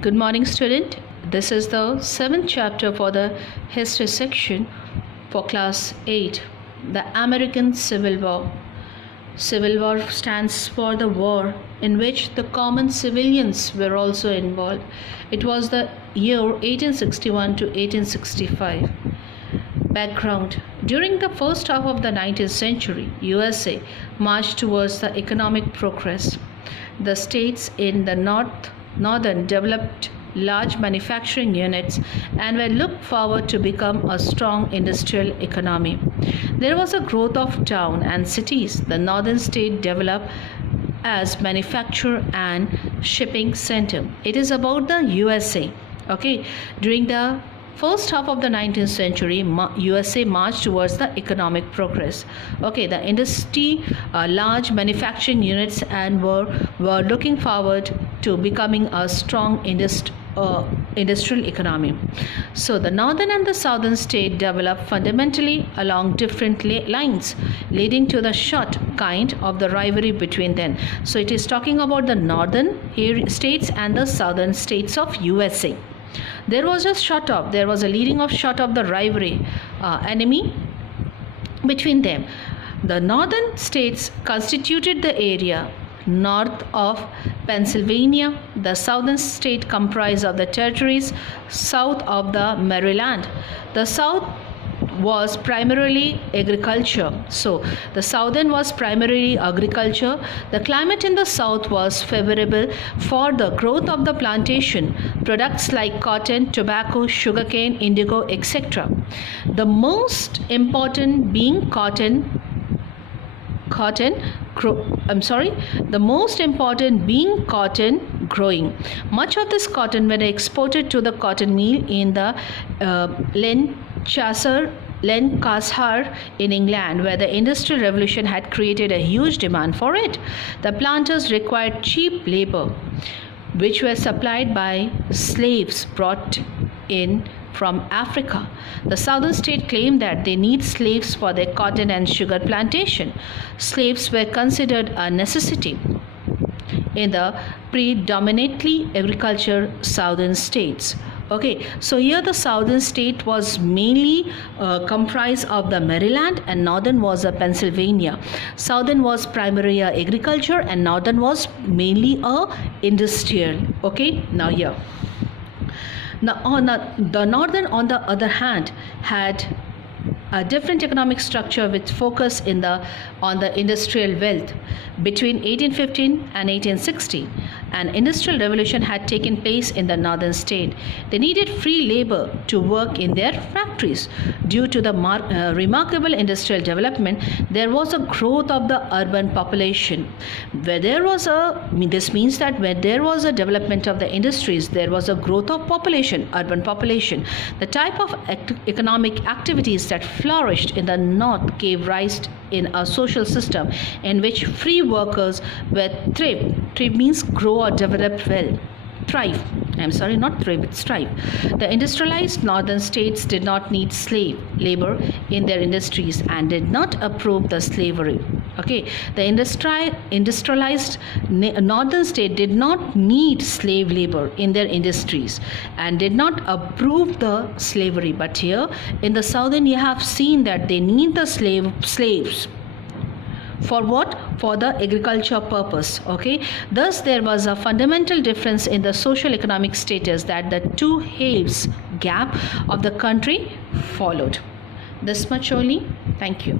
Good morning, student. This is the seventh chapter for the history section for class 8, the American Civil War. Civil War stands for the war in which the common civilians were also involved. It was the year 1861 to 1865. Background: during the first half of the 19th century, USA marched towards the economic progress. The states in the northern developed large manufacturing units and were looked forward to become a strong industrial economy. There was a growth of town and cities. The northern state developed as manufacture and shipping center. It is about the USA. Okay, during the first half of the 19th century, USA marched towards the economic progress. Okay, the industry, large manufacturing units, and were looking forward to becoming a strong industrial economy. So the northern and the southern state developed fundamentally along different lines, leading to the short kind of the rivalry between them. So it is talking about the northern states and the southern states of USA. There was a leading of short of the rivalry enemy between them. The northern states constituted the area north of Pennsylvania. The southern state comprised of the territories south of the Maryland. The south was primarily agriculture. So the southern was primarily agriculture. The climate in the south was favorable for the growth of the plantation products like cotton, tobacco, sugarcane, indigo, etc. The most important being the most important being cotton growing. Much of this cotton were exported to the cotton mill in the Lancashire in England, where the Industrial Revolution had created a huge demand for it. The planters required cheap labor, which were supplied by slaves brought in from Africa. The southern state claimed that they need slaves for their cotton and sugar plantation. Slaves were considered a necessity in the predominantly agriculture southern states. Okay, so here the southern state was mainly comprised of the Maryland, and northern was a Pennsylvania. Southern was primarily agriculture and northern was mainly a industrial. Okay, now here. Now, the northern, on the other hand, had a different economic structure with focus on the industrial wealth. Between 1815 and 1860, an industrial revolution had taken place in the northern state. They needed free labor to work in their factories. Due to the remarkable industrial development, there was a growth of the urban population. This means that where there was a development of the industries, there was a growth of urban population. The type of economic activities that flourished in the north gave rise in a social system in which free workers were thrived. Thrive means grow or develop well. Thrive. Not thrive, it's strive. The industrialized northern states did not need slave labor in their industries and did not approve the slavery. Okay, the industrialized northern state did not need slave labor in their industries and did not approve the slavery. But here in the southern, you have seen that they need the slaves. For what? For the agriculture purpose. Okay, thus there was a fundamental difference in the social economic status that the two halves gap of the country followed. This much only. Thank you.